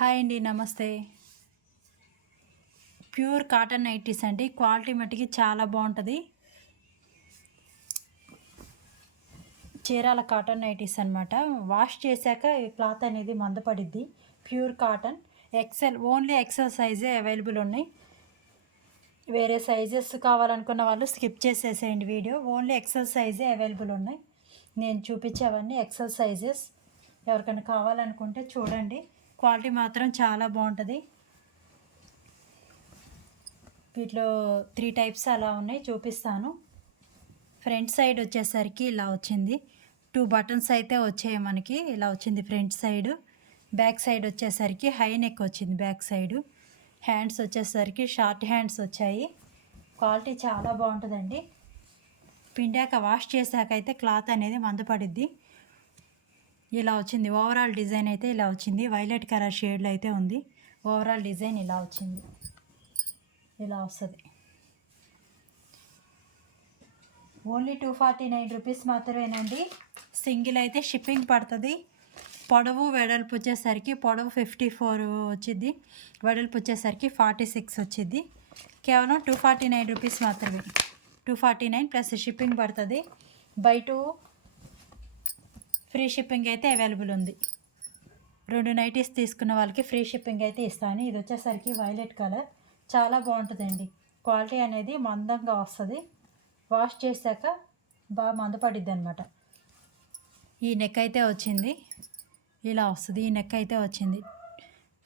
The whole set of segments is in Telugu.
హాయ్ అండి, నమస్తే. ప్యూర్ కాటన్ నైటీస్ అండి. క్వాలిటీ మట్టికి చాలా బాగుంటుంది. చీరాల కాటన్ నైటీస్ అనమాట. వాష్ చేశాక ఈ క్లాత్ అనేది మందపడిద్ది. ప్యూర్ కాటన్ ఓన్లీ ఎక్సెల్ సైజే అవైలబుల్ ఉన్నాయి. వేరే సైజెస్ కావాలనుకున్న వాళ్ళు స్కిప్ చేసేసేయండి వీడియో. ఓన్లీ ఎక్సెల్ సైజే అవైలబుల్ ఉన్నాయి. నేను చూపించేవన్నీ ఎక్సెల్ సైజెస్. ఎవరికైనా కావాలనుకుంటే చూడండి. క్వాలిటీ మాత్రం చాలా బాగుంటుంది. వీటిలో 3 టైప్స్ అలా ఉన్నాయి, చూపిస్తాను. ఫ్రంట్ సైడ్ వచ్చేసరికి ఇలా వచ్చింది. 2 బటన్స్ అయితే వచ్చాయి మనకి. ఇలా వచ్చింది ఫ్రంట్ సైడ్. బ్యాక్ సైడ్ వచ్చేసరికి హై నెక్ వచ్చింది. బ్యాక్ సైడ్ హ్యాండ్స్ వచ్చేసరికి షార్ట్ హ్యాండ్స్ వచ్చాయి. క్వాలిటీ చాలా బాగుంటుందండి. పిండాక వాష్ చేశాక అయితే క్లాత్ అనేది మందపడిద్ది. ఇలా వచ్చింది. ఓవరాల్ డిజైన్ అయితే ఇలా వచ్చింది. వైలెట్ కలర్ షేడ్లో అయితే ఉంది. ఓవరాల్ డిజైన్ ఇలా వచ్చింది. ఇలా వస్తుంది. ఓన్లీ 249 రూపీస్ మాత్రమేనండి. సింగిల్ అయితే షిప్పింగ్ పడుతుంది. పొడవు వెడల్పు వచ్చేసరికి పొడవు 54 వచ్చింది, వెడల్పు వచ్చేసరికి 46 వచ్చింది. కేవలం 249 రూపీస్ మాత్రమే. 249 ప్లస్ షిప్పింగ్ పడుతుంది. బై 2 ఫ్రీ షిప్పింగ్ అయితే అవైలబుల్ ఉంది. 2 నైటీస్ తీసుకున్న వాళ్ళకి ఫ్రీ షిప్పింగ్ అయితే ఇస్తాను. ఇది వచ్చేసరికి వైలెట్ కలర్. చాలా బాగుంటుందండి. క్వాలిటీ అనేది మందంగా వస్తుంది. వాష్ చేశాక బాగా మందపడిద్ది అనమాట. ఈ నెక్ అయితే వచ్చింది. ఇలా వస్తుంది. ఈ నెక్ అయితే వచ్చింది.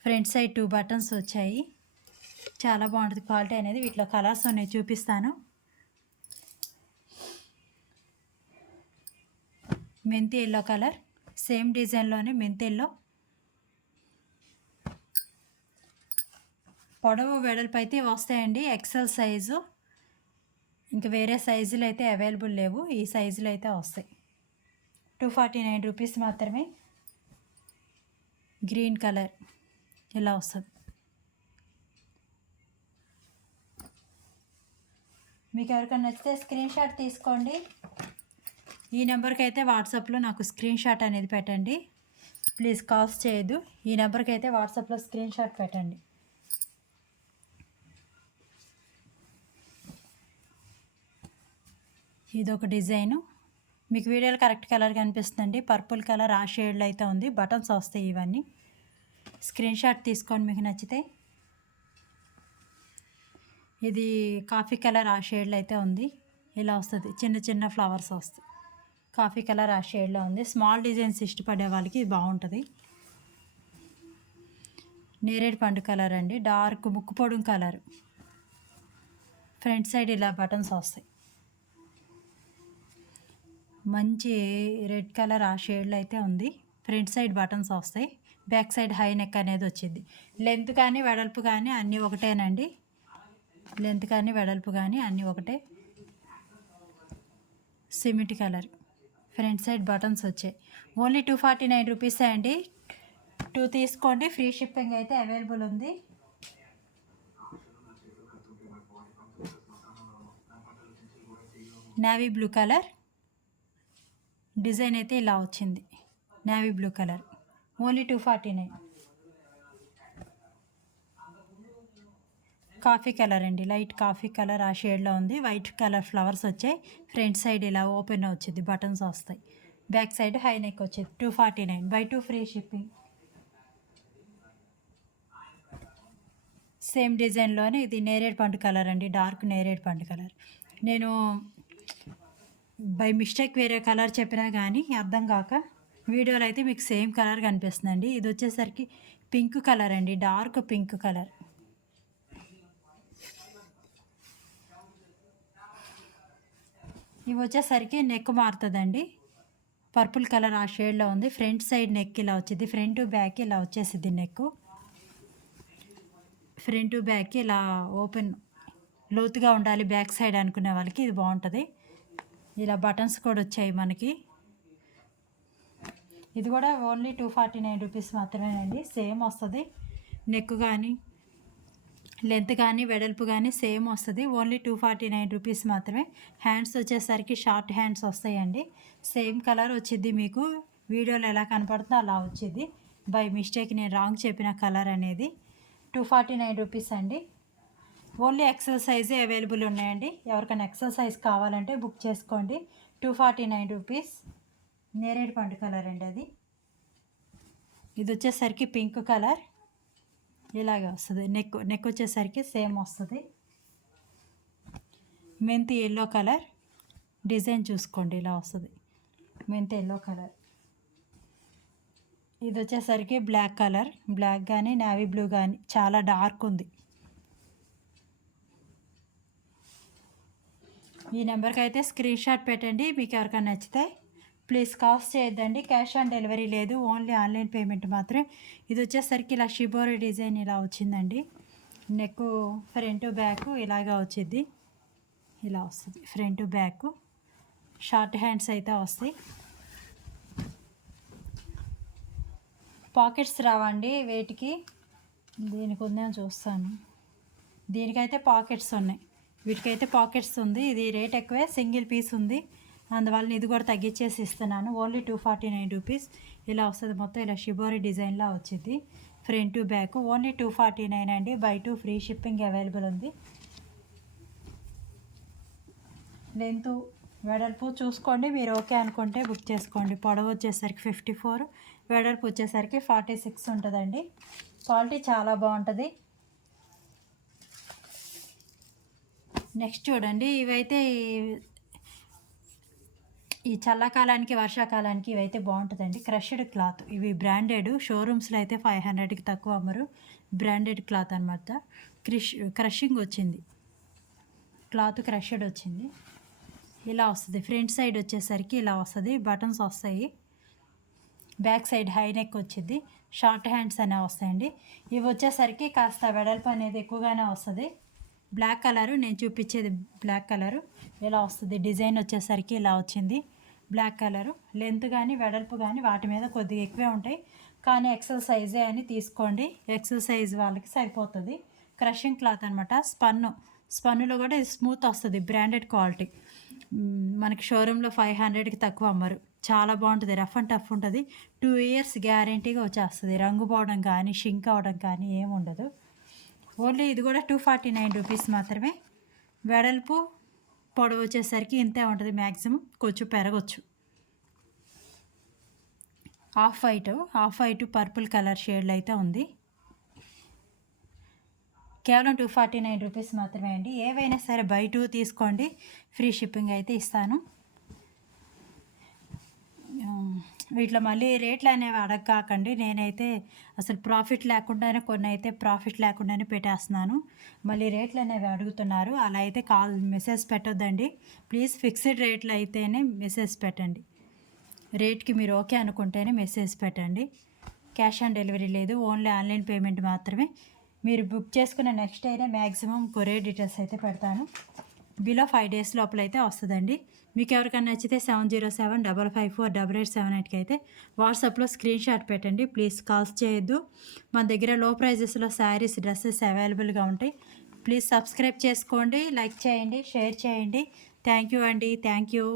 ఫ్రంట్ సైడ్ 2 బటన్స్ వచ్చాయి. చాలా బాగుంటుంది క్వాలిటీ అనేది. వీటిలో కలర్స్ ఉన్నాయి, చూపిస్తాను. మెంతి ఎల్లో కలర్, సేమ్ డిజైన్లోనే మెంతి ఎల్లో. పొడవు వెడల్పు అయితే వస్తాయండి. XL size. ఇంకా వేరే సైజులు అయితే అవైలబుల్ లేవు. ఈ సైజులు అయితే వస్తాయి. 249 రూపీస్ మాత్రమే. గ్రీన్ కలర్ ఇలా వస్తుంది. మీకు ఎవరికైనా నచ్చితే స్క్రీన్ షాట్ తీసుకోండి. ఈ నెంబర్కి అయితే వాట్సాప్లో నాకు స్క్రీన్ షాట్ అనేది పెట్టండి. ప్లీజ్ కాల్స్ చేయొద్దు. ఈ నెంబర్కి అయితే వాట్సాప్లో స్క్రీన్ షాట్ పెట్టండి. ఇదొక డిజైను. మీకు వీడియోలో కరెక్ట్ కలర్ కనిపిస్తుందండి. పర్పుల్ కలర్ ఆ షేడ్లో అయితే ఉంది. బటన్స్ వస్తాయి ఇవన్నీ. స్క్రీన్ షాట్ తీసుకోండి మీకు నచ్చితే. ఇది కాఫీ కలర్ ఆ షేడ్లో అయితే ఉంది. ఇలా వస్తుంది. చిన్న చిన్న ఫ్లవర్స్ వస్తాయి. కాఫీ కలర్ ఆ షేడ్లో ఉంది. స్మాల్ డిజైన్స్ ఇష్టపడే వాళ్ళకి ఇది బాగుంటుంది. నేరేడు పండు కలర్ అండి. డార్క్ ముక్కు పొడుం కలర్. ఫ్రంట్ సైడ్ ఇలా బటన్స్ వస్తాయి. మంచి రెడ్ కలర్ ఆ షేడ్లో అయితే ఉంది. ఫ్రంట్ సైడ్ బటన్స్ వస్తాయి. బ్యాక్ సైడ్ హై నెక్ అనేది వచ్చింది. లెంత్ కానీ వెడల్పు కానీ అన్నీ ఒకటేనండి. లెంత్ కానీ వెడల్పు కానీ అన్నీ ఒకటే. Cement colour. Front side buttons వచ్చాయి. ఓన్లీ 249 రూపీసే అండి. 2 తీసుకోండి. ఫ్రీ షిప్పింగ్ అయితే అవైలబుల్ ఉంది. నేవీ బ్లూ కలర్ డిజైన్ అయితే ఇలా వచ్చింది. Navy blue colour. Only 249. Coffee colour అండి. లైట్ కాఫీ కలర్ ఆ షేడ్లో ఉంది. వైట్ కలర్ ఫ్లవర్స్ వచ్చాయి. ఫ్రంట్ సైడ్ ఇలా ఓపెన్ వచ్చింది. బటన్స్ వస్తాయి. బ్యాక్ సైడ్ హై నెక్ వచ్చేది. 249. By 2 free shipping. సేమ్ డిజైన్లోనే ఇది నేరేడు పండు కలర్ అండి. డార్క్ నేరేడు పండు కలర్. నేను బై మిస్టేక్ వేరే కలర్ చెప్పినా కానీ అర్థం కాక వీడియోలో అయితే మీకు సేమ్ కలర్ కనిపిస్తుందండి. ఇది వచ్చేసరికి పింక్ కలర్ అండి. Dark pink colour. ఇవి వచ్చేసరికి నెక్ మారుతుందండి. పర్పుల్ కలర్ ఆ షేడ్లో ఉంది. ఫ్రంట్ సైడ్ నెక్ ఇలా వచ్చింది. ఫ్రంట్ బ్యాక్ ఇలా వచ్చేసిద్ది నెక్. ఫ్రంట్ బ్యాక్ ఇలా ఓపెన్ లోతుగా ఉండాలి బ్యాక్ సైడ్ అనుకునే వాళ్ళకి ఇది బాగుంటుంది. ఇలా బటన్స్ కూడా వచ్చాయి మనకి. ఇది కూడా ఓన్లీ 249 రూపీస్ మాత్రమేనండి. సేమ్ వస్తుంది. నెక్ కానీ లెంత్ కానీ వెడల్పు కానీ సేమ్ వస్తుంది. ఓన్లీ 249 రూపీస్ మాత్రమే. హ్యాండ్స్ వచ్చేసరికి షార్ట్ హ్యాండ్స్ వస్తాయండి. సేమ్ కలర్ వచ్చింది. మీకు వీడియోలో ఎలా కనపడుతుందో అలా వచ్చింది. బై మిస్టేక్ నేను రాంగ్ చెప్పిన కలర్ అనేది. 249 రూపీస్ అండి. ఓన్లీ ఎక్సెల్ సైజే అవైలబుల్ ఉన్నాయండి. ఎవరికైనా ఎక్సెల్ సైజ్ కావాలంటే బుక్ చేసుకోండి. 249 రూపీస్. నేరేడు పండు కలర్ అండి అది. ఇది వచ్చేసరికి పింక్ కలర్ ఇలాగే వస్తుంది. నెక్ వచ్చేసరికి సేమ్ వస్తుంది. మెంతి ఎల్లో కలర్ డిజైన్ చూసుకోండి, ఇలా వస్తుంది మెంతి ఎల్లో కలర్. ఇది వచ్చేసరికి బ్లాక్ కలర్, బ్లాక్ కానీ నేవీ బ్లూ కానీ చాలా డార్క్ ఉంది. ఈ నెంబర్కి అయితే స్క్రీన్ షాట్ పెట్టండి. మీకు ఎవరికైనా నచ్చితే ప్లీజ్ కాస్ట్ చేయొద్దండి. క్యాష్ ఆన్ డెలివరీ లేదు, ఓన్లీ ఆన్లైన్ పేమెంట్ మాత్రమే. ఇది వచ్చేసరికి ఇలా షిబోరి డిజైన్ ఇలా వచ్చిందండి. నెక్ ఫ్రంట్ బ్యాక్ ఇలాగా వచ్చింది, ఇలా వస్తుంది ఫ్రంట్ బ్యాక్. షార్ట్ హ్యాండ్స్ అయితే వస్తాయి. పాకెట్స్ రావండి వేటికి. దీనికి ఉందేమో చూస్తాను. దీనికైతే పాకెట్స్ ఉన్నాయి, వీటికైతే పాకెట్స్ ఉంది. ఇది రేట్ ఎక్కువే, సింగిల్ పీస్ ఉంది, అందువల్ల ఇది కూడా తగ్గించేసి ఇస్తున్నాను. Only 249 rupees. ఇలా వస్తుంది మొత్తం, ఇలా షిబోరి డిజైన్లా వచ్చింది ఫ్రంట్ బ్యాక్. ఓన్లీ 249 అండి. బై 2 ఫ్రీ షిప్పింగ్ అవైలబుల్ ఉంది. లెంత్ వెడల్పు చూసుకోండి, మీరు ఓకే అనుకుంటే బుక్ చేసుకోండి. పొడవు వచ్చేసరికి 54, వెడల్పు వచ్చేసరికి 46 ఉంటుందండి. క్వాలిటీ చాలా బాగుంటుంది. నెక్స్ట్ చూడండి, ఇవైతే ఈ చల్లకాలానికి వర్షాకాలానికి ఇవైతే బాగుంటుందండి. క్రష్డ్ క్లాత్, ఇవి బ్రాండెడ్. షోరూమ్స్లో అయితే 500కి తక్కువ అమ్మరు. బ్రాండెడ్ క్లాత్ అనమాట. క్రషింగ్ వచ్చింది, క్లాత్ క్రష్డ్ వచ్చింది. ఇలా వస్తుంది. ఫ్రంట్ సైడ్ వచ్చేసరికి ఇలా వస్తుంది, బటన్స్ వస్తాయి. బ్యాక్ సైడ్ హై నెక్ వచ్చింది. షార్ట్ హ్యాండ్స్ అనేవి వస్తాయండి. ఇవి వచ్చేసరికి కాస్త వెడల్పు అనేది ఎక్కువగానే వస్తుంది. బ్లాక్ కలరు, నేను చూపించేది బ్లాక్ కలరు ఇలా వస్తుంది. డిజైన్ వచ్చేసరికి ఇలా వచ్చింది బ్లాక్ కలరు. లెంత్ కానీ వెడల్పు కానీ వాటి మీద కొద్దిగా ఎక్కువే ఉంటాయి, కానీ ఎక్సెల్ సైజే అని తీసుకోండి. ఎక్సెల్ సైజ్ వాళ్ళకి సరిపోతుంది. క్రషింగ్ క్లాత్ అనమాట. స్పన్నులో కూడా ఇది స్మూత్ వస్తుంది, బ్రాండెడ్ క్వాలిటీ. మనకి షోరూంలో 500కి తక్కువ అమ్మరు. చాలా బాగుంటుంది, రఫ్ అండ్ టఫ్ ఉంటుంది. 2 ఇయర్స్ గ్యారంటీగా వచ్చేస్తుంది. రంగు పోవడం కానీ షింక్ అవ్వడం కానీ ఏముండదు. ఓన్లీ ఇది కూడా 249 రూపీస్ మాత్రమే. వెడల్పు పొడవు వచ్చేసరికి ఇంతే ఉంటుంది, మ్యాక్సిమం కొంచెం పెరగచ్చు. ఆఫ్ వైట్ పర్పుల్ కలర్ షేడ్లో అయితే ఉంది. కేవలం 249 రూపీస్ మాత్రమే అండి. ఏవైనా సరే బై 2 తీసుకోండి, ఫ్రీ షిప్పింగ్ అయితే ఇస్తాను. వీటిలో మళ్ళీ రేట్లు అనేవి అడగకాకండి. నేనైతే అసలు ప్రాఫిట్ లేకుండానే కొన్ని అయితే ప్రాఫిట్ లేకుండానే పెట్టేస్తున్నాను. మళ్ళీ రేట్లు అనేవి అడుగుతున్నారు, అలా అయితే మెసేజ్ పెట్టొద్దండి ప్లీజ్. ఫిక్స్డ్ రేట్లు అయితేనే మెసేజ్ పెట్టండి. రేట్కి మీరు ఓకే అనుకుంటేనే మెసేజ్ పెట్టండి. క్యాష్ ఆన్ డెలివరీ లేదు, ఓన్లీ ఆన్లైన్ పేమెంట్ మాత్రమే. మీరు బుక్ చేసుకున్న నెక్స్ట్ అయినా మ్యాక్సిమం కొరియర్ డీటెయిల్స్ అయితే పెడతాను. బిలో 5 days లోపల అయితే వస్తుందండి. మీకు ఎవరికైనా నచ్చితే 7075548878కి అయితే వాట్సాప్లో స్క్రీన్ షాట్ పెట్టండి. ప్లీజ్ కాల్స్ చేయొద్దు. మన దగ్గర లో ప్రైజెస్లో శారీస్, డ్రెస్సెస్ అవైలబుల్గా ఉంటాయి. ప్లీజ్ సబ్స్క్రైబ్ చేసుకోండి, లైక్ చేయండి, షేర్ చేయండి. థ్యాంక్ యూ అండి. Thank you.